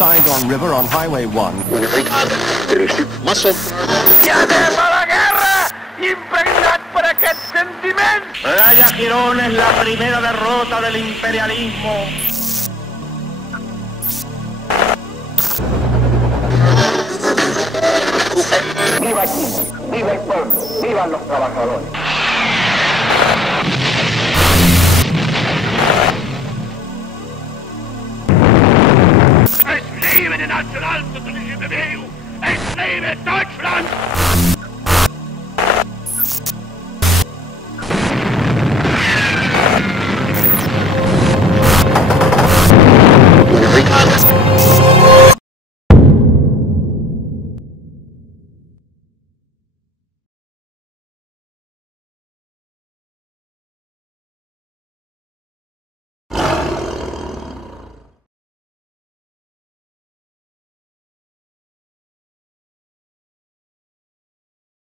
Saigon River on Highway 1. ¡Llanem a la guerra! ¡Impregnat per aquest sentiment! Playa Girón es la primera derrota del imperialismo. ¡Viva Chile! ¡Viva el pueblo! ¡Vivan los trabajadores!